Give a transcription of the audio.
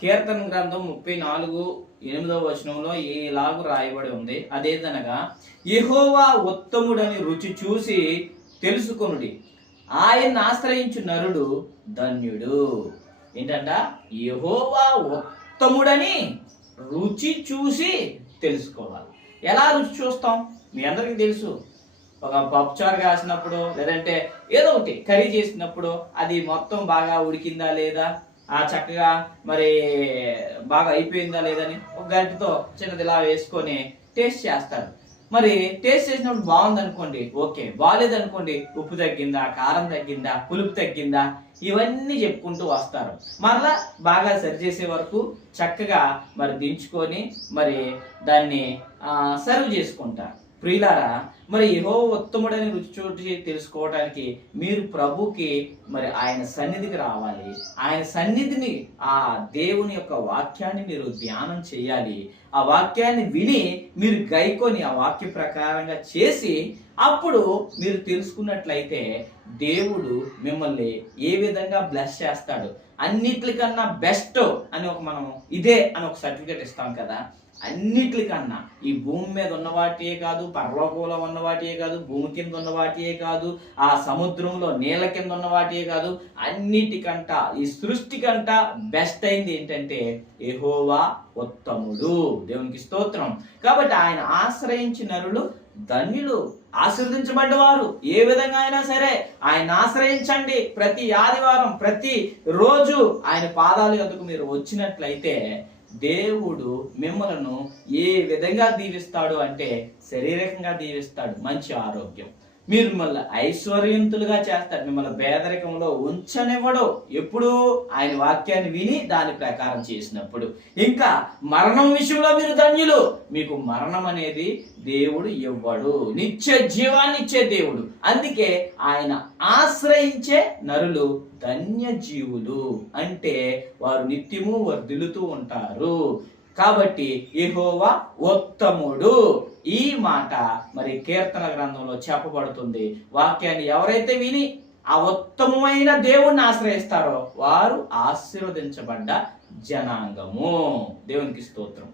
కీర్తన గ్రంథం 34:8 ఇలాగు రాయబడి ఉంది. అదేదనగా, యెహోవా ఉత్తముడని రుచి చూసి తెలుసుకొనుడి, ఆయన్ని ఆశ్రయించు నరుడు ధన్యుడు. ఏంటంట? యెహోవా ఉత్తముడని రుచి చూసి తెలుసుకోవాలి. ఎలా రుచి చూస్తాం? మీ అందరికీ తెలుసు. ఒక పప్పుచారు కాసినప్పుడు, లేదంటే ఏదో ఒకటి కర్రీ చేసినప్పుడు అది మొత్తం బాగా ఉడికిందా లేదా, చక్కగా మరి బాగా అయిపోయిందా లేదని ఒక గంటతో చిన్నది ఇలా వేసుకొని టేస్ట్ చేస్తారు. మరి టేస్ట్ చేసినప్పుడు బాగుంది అనుకోండి, ఓకే. బాగాలేదనుకోండి, ఉప్పు తగ్గిందా, కారం తగ్గిందా, పులుపు తగ్గిందా, ఇవన్నీ చెప్పుకుంటూ వస్తారు. మరలా బాగా సరిచేసే వరకు చక్కగా మరి దించుకొని మరి దాన్ని సర్వ్ చేసుకుంటారు. ప్రియులారా, మరి యెహోవా ఉత్తముడని రుచి చూసి తెలుసుకోవడానికి మీరు ప్రభుకి మరి ఆయన సన్నిధికి రావాలి. ఆయన సన్నిధిని, ఆ దేవుని యొక్క వాక్యాన్ని మీరు ధ్యానం చేయాలి. ఆ వాక్యాన్ని విని మీరు గైకొని ఆ వాక్య ప్రకారంగా చేసి అప్పుడు మీరు తెలుసుకున్నట్లయితే దేవుడు మిమ్మల్ని ఏ విధంగా బ్లెస్ చేస్తాడు. అన్నిటికన్నా బెస్ట్ అని మనం ఇదే అని ఒక సర్టిఫికేట్ ఇస్తాం కదా. అన్నిటికన్నా ఈ భూమి మీద ఉన్న వాటియే కాదు, పరలోకంలో ఉన్న వాటియే కాదు, భూమి కింద ఉన్న వాటియే కాదు, ఆ సముద్రంలో నీళ్ళ కింద ఉన్న వాటియే కాదు, అన్నిటికంట ఈ సృష్టి కంట బెస్ట్ అయింది ఏంటంటే యెహోవా ఉత్తముడు. దేవునికి స్తోత్రం. కాబట్టి ఆయన ఆశ్రయించిన నరులు ధన్యులు, ఆశీర్వదించబడ్డవారు. ఏ విధంగా అయినా సరే ఆయన ఆశ్రయించండి. ప్రతి ఆదివారం, ప్రతి రోజు ఆయన పాదాల యొద్దకు మీరు వచ్చినట్లయితే దేవుడు మిమ్మలను ఏ విధంగా దీవిస్తాడు అంటే శారీరకంగా దీవిస్తాడు. మంచి ఆరోగ్యం, మీరు మిమ్మల్ని ఐశ్వర్యవంతులుగా చేస్తాడు. మిమ్మల్ని పేదరికంలో ఉంచనివ్వడు. ఎప్పుడు ఆయన వాక్యాన్ని విని దాని ప్రకారం చేసినప్పుడు. ఇంకా మరణం విషయంలో మీరు ధన్యులు. మీకు మరణం అనేది దేవుడు ఇవ్వడు. నిత్య జీవాన్ని ఇచ్చే దేవుడు. అందుకే ఆయన ఆశ్రయించే నరులు ధన్య జీవులు. అంటే వారు నిత్యము వర్ధిల్లుతూ ఉంటారు. కాబట్టి యెహోవా ఉత్తముడు. ఈ మాట మరి కీర్తన గ్రంథంలో చెప్పబడుతుంది. వాక్యాన్ని ఎవరైతే విని ఆ ఉత్తమమైన దేవుణ్ణి ఆశ్రయిస్తారో వారు ఆశీర్వదించబడ్డ జనాంగము. దేవునికి స్తోత్రం.